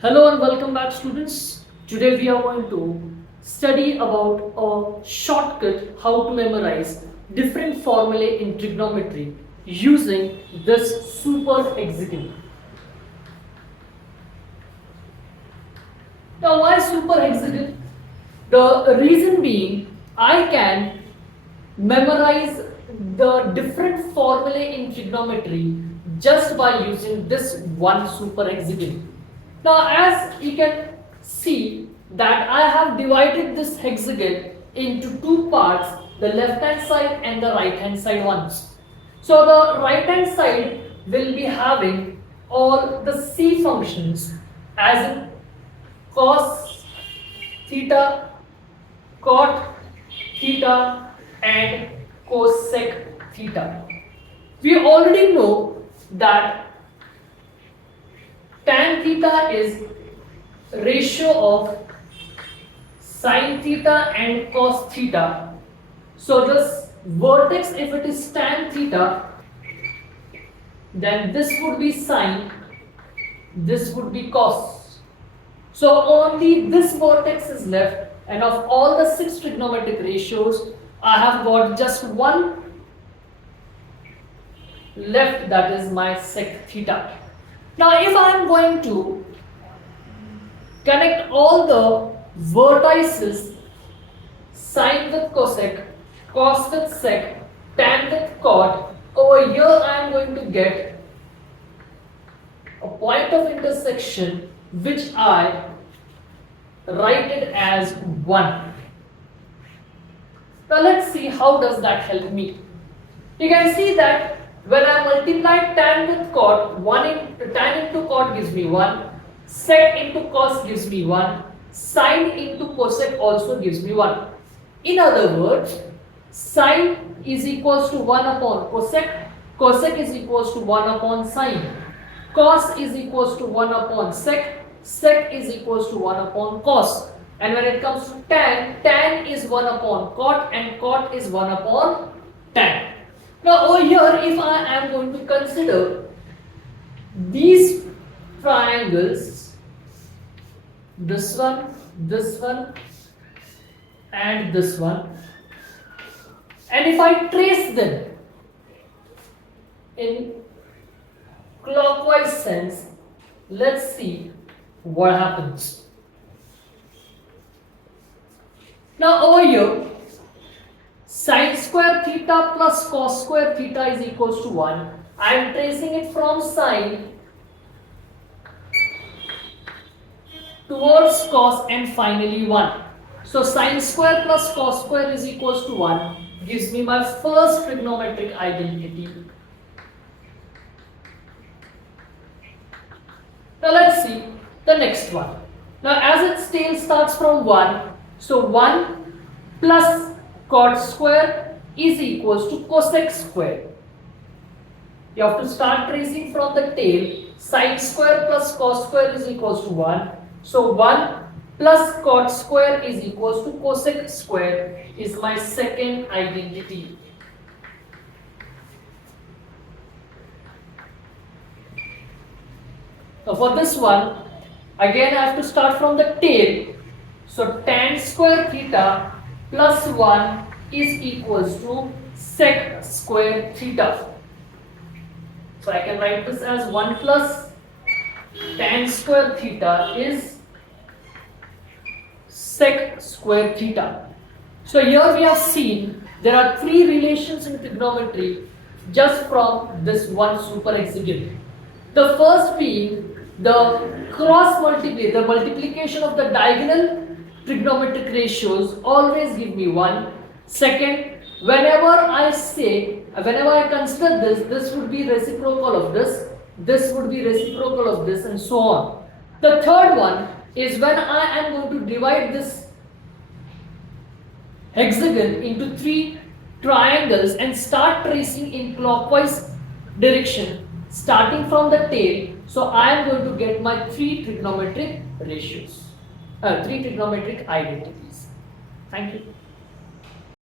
Hello and welcome back, students. Today we are going to study about a shortcut how to memorize different formulae in trigonometry using this super hexagon. Now why super hexagon? The reason being I can memorize the different formulae in trigonometry just by using this one super hexagon. Now as you can see that I have divided this hexagon into two parts, the left hand side and the right hand side ones. So the right hand side will be having all the C functions as in cos theta, cot theta and cosec theta. We already know that tan theta is ratio of sin theta and cos theta. So this vertex, if it is tan theta, then this would be sin, this would be cos. So only this vertex is left, and of all the 6 trigonometric ratios, I have got just one left, that is my sec theta. Now if I am going to connect all the vertices, sin with cosec, cos with sec, tan with cot, over here I am going to get a point of intersection which I write it as 1. Now let's see how does that help me. You can see that when I multiply tan with cot, tan into cot gives me 1, sec into cos gives me 1, sin into cosec also gives me 1. In other words, sin is equals to 1 upon cosec, cosec is equals to 1 upon sin, cos is equals to 1 upon sec, sec is equals to 1 upon cos. And when it comes to tan, tan is 1 upon cot and cot is 1 upon tan. Now over here, if I am going to consider these triangles, this one, and this one, and if I trace them in clockwise sense, let's see what happens. Now over here, sin square theta plus cos square theta is equals to 1. I am tracing it from sin towards cos and finally 1. So sin square plus cos square is equals to 1 gives me my first trigonometric identity. Now let's see the next one. Now as its tail starts from 1, so 1 plus cot square is equals to cosec square. You have to start tracing from the tail. Sin square plus cos square is equals to 1. So 1 plus cot square is equals to cosec square is my second identity. Now for this one, again I have to start from the tail. So tan square theta plus 1 is equals to sec square theta. So I can write this as 1 plus tan square theta is sec square theta. So here we have seen there are 3 relations in trigonometry just from this one super hexagon. The first being the cross multiply, the multiplication of the diagonal trigonometric ratios always give me 1. Second, whenever I consider this, this would be reciprocal of this would be reciprocal of this, and so on. The third one is when I am going to divide this hexagon into 3 triangles and start tracing in clockwise direction starting from the tail. So I am going to get my 3 trigonometric ratios, 3 trigonometric identities. Thank you.